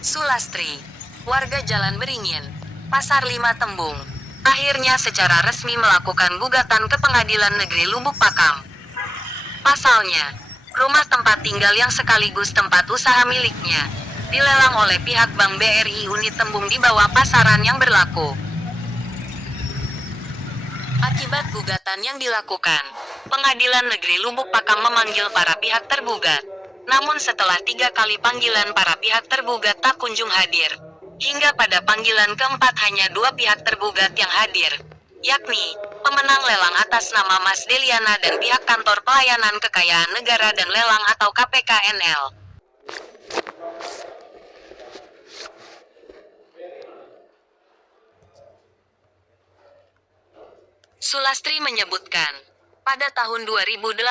Sulastri, warga Jalan Beringin, Pasar 5 Tembung, akhirnya secara resmi melakukan gugatan ke Pengadilan Negeri Lubuk Pakam. Pasalnya, rumah tempat tinggal yang sekaligus tempat usaha miliknya, dilelang oleh pihak Bank BRI unit Tembung di bawah pasaran yang berlaku. Akibat gugatan yang dilakukan, Pengadilan Negeri Lubuk Pakam memanggil para pihak tergugat. Namun setelah 3 kali panggilan para pihak tergugat tak kunjung hadir. Hingga pada panggilan keempat hanya 2 pihak tergugat yang hadir, yakni pemenang lelang atas nama Mas Deliana dan pihak Kantor Pelayanan Kekayaan Negara dan Lelang atau KPKNL. Sulastri menyebutkan, pada tahun 2018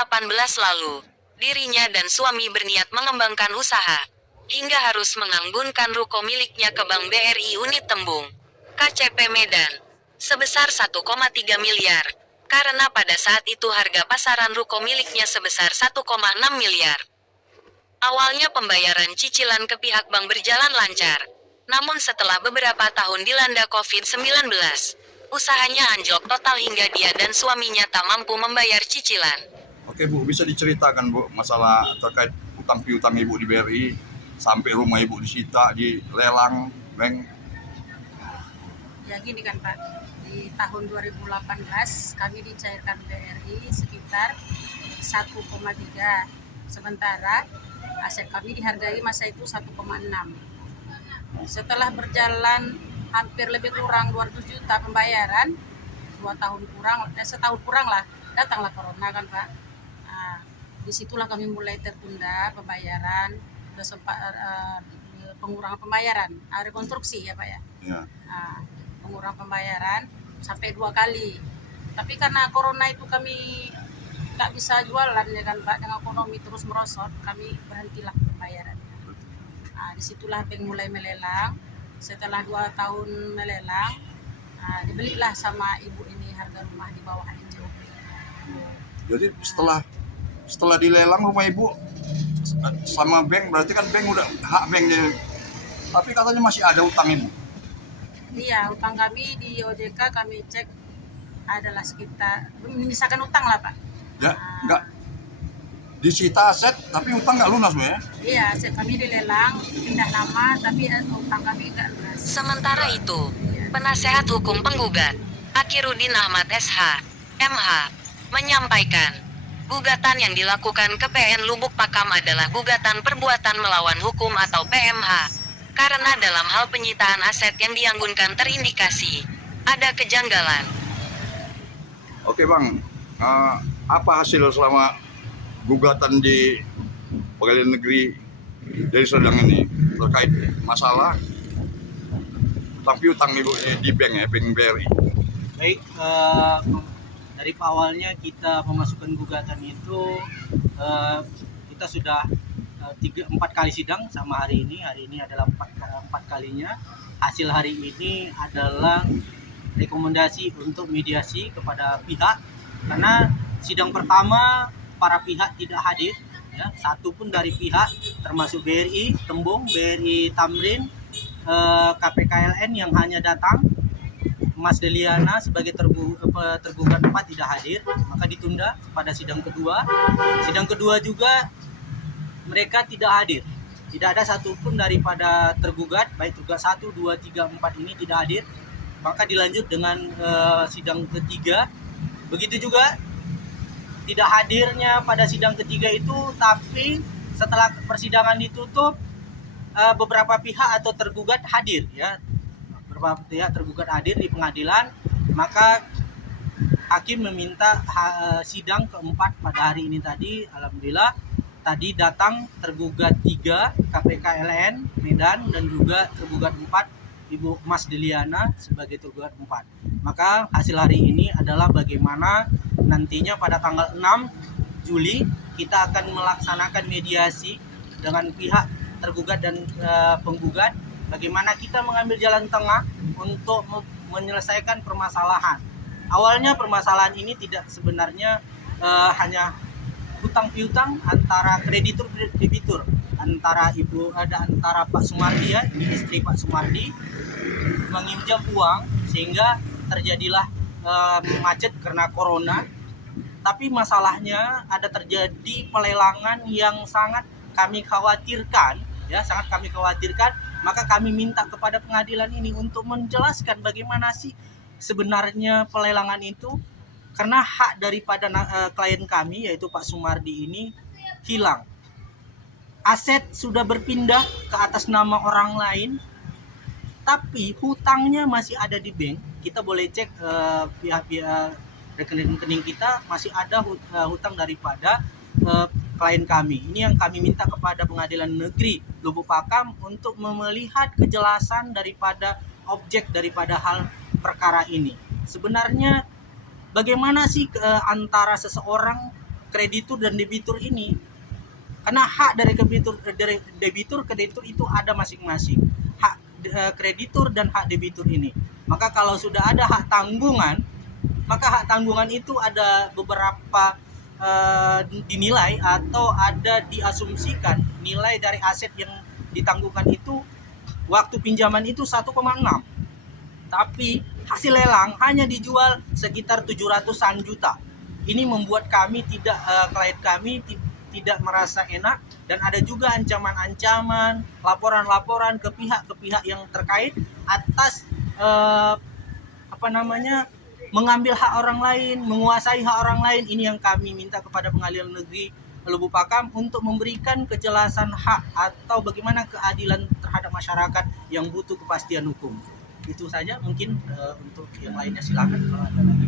lalu, dirinya dan suami berniat mengembangkan usaha, hingga harus menganggunkan ruko miliknya ke Bank BRI unit Tembung, KCP Medan, sebesar 1,3 miliar, karena pada saat itu harga pasaran ruko miliknya sebesar 1,6 miliar. Awalnya pembayaran cicilan ke pihak bank berjalan lancar, namun setelah beberapa tahun dilanda COVID-19, usahanya anjlok total hingga dia dan suaminya tak mampu membayar cicilan. Oke Bu, bisa diceritakan Bu masalah terkait utang piutang Ibu di BRI sampai rumah Ibu disita, dilelang bank? Ya gini kan Pak, di tahun 2018 kami dicairkan BRI sekitar 1,3, sementara aset kami dihargai masa itu 1,6. Setelah berjalan hampir lebih kurang 200 juta pembayaran, setahun kurang lah, datanglah corona kan Pak. Nah, disitulah kami mulai tertunda pembayaran, udah sempat pengurangan pembayaran, rekonstruksi ya Pak ya. Ya. Nah, pengurangan pembayaran sampai 2 kali. Tapi karena corona itu kami nggak bisa jualan ya kan Pak, dengan ekonomi terus merosot, kami berhentilah pembayaran. Nah, disitulah bank mulai melelang. Setelah 2 tahun melelang, dibelilah sama ibu ini harga rumah di bawah NJOP. Jadi setelah dilelang rumah Ibu sama bank, berarti kan bank udah hak bank dia. Tapi katanya masih ada utang Ibu. Iya, utang kami di OJK kami cek adalah sekitar, menyisakan utang lah Pak. Ya, enggak disita aset tapi utang nggak lunas Bu ya? Iya, aset kami dilelang, pindah nama, tapi utang kami nggak lunas. Sementara itu, penasehat hukum penggugat, Akirudin Ahmad SH, MH, menyampaikan, gugatan yang dilakukan ke PN Lubuk Pakam adalah gugatan perbuatan melawan hukum atau PMH, karena dalam hal penyitaan aset yang dianggunkan terindikasi ada kejanggalan. Oke Bang, apa hasil selama gugatan di Pengadilan Negeri dari Serdang ini terkait masalah utang piutang Ibu di bank ya, Bank BRI? Baik, dari awalnya kita memasukkan gugatan itu kita sudah 4 kali sidang sama hari ini adalah 4 kalinya. Hasil hari ini adalah rekomendasi untuk mediasi kepada pihak, karena sidang pertama para pihak tidak hadir ya, satu pun dari pihak termasuk BRI Tembung, BRI Tamrin, KPKLN yang hanya datang. Mas Deliana sebagai tergugat 4 tidak hadir, maka ditunda pada sidang kedua. Sidang kedua juga mereka tidak hadir. Tidak ada satupun daripada tergugat, baik tergugat 1, 2, 3, 4 ini tidak hadir. Maka dilanjut dengan sidang ketiga. Begitu juga tidak hadirnya pada sidang ketiga itu, tapi setelah persidangan ditutup beberapa pihak atau tergugat hadir ya. Beberapa pihak tergugat hadir di pengadilan, maka hakim meminta sidang keempat pada hari ini tadi. Alhamdulillah tadi datang tergugat 3 KPKLN Medan dan juga tergugat 4 Ibu Mas Deliana sebagai tergugat 4. Maka hasil hari ini adalah bagaimana nantinya pada tanggal 6 Juli kita akan melaksanakan mediasi dengan pihak tergugat dan penggugat, bagaimana kita mengambil jalan tengah untuk menyelesaikan permasalahan. Awalnya permasalahan ini tidak sebenarnya hanya hutang piutang antara kreditur dan debitur, antara Pak Sumardi, ya, ini istri Pak Sumardi, menginjam uang sehingga terjadilah macet karena corona. Tapi masalahnya ada terjadi pelelangan yang sangat kami khawatirkan, ya, sangat kami khawatirkan. Maka kami minta kepada pengadilan ini untuk menjelaskan bagaimana sih sebenarnya pelelangan itu, karena hak daripada klien kami yaitu Pak Sumardi ini hilang. Aset sudah berpindah ke atas nama orang lain, tapi hutangnya masih ada di bank. Kita boleh cek pihak-pihak rekening kita masih ada hutang daripada klien kami. Ini yang kami minta kepada Pengadilan Negeri Lubuk Pakam untuk melihat kejelasan daripada objek daripada hal perkara ini. Sebenarnya bagaimana sih antara seseorang kreditur dan debitur ini? Karena hak dari debitur kreditur itu ada masing-masing. Hak kreditur dan hak debitur ini. Maka kalau sudah ada hak tanggungan, maka hak tanggungan itu ada beberapa dinilai atau ada diasumsikan nilai dari aset yang ditanggungkan itu waktu pinjaman itu 1,6. Tapi hasil lelang hanya dijual sekitar 700-an juta. Ini membuat kami klien kami tidak merasa enak, dan ada juga ancaman-ancaman, laporan-laporan ke pihak yang terkait atas mengambil hak orang lain, menguasai hak orang lain. Ini yang kami minta kepada Pengadilan Negeri Lubuk Pakam untuk memberikan kejelasan hak atau bagaimana keadilan terhadap masyarakat yang butuh kepastian hukum. Itu saja, mungkin untuk yang lainnya silakan kalau ada lagi.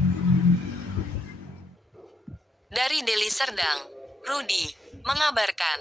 Dari Deli Serdang, Rudi mengabarkan.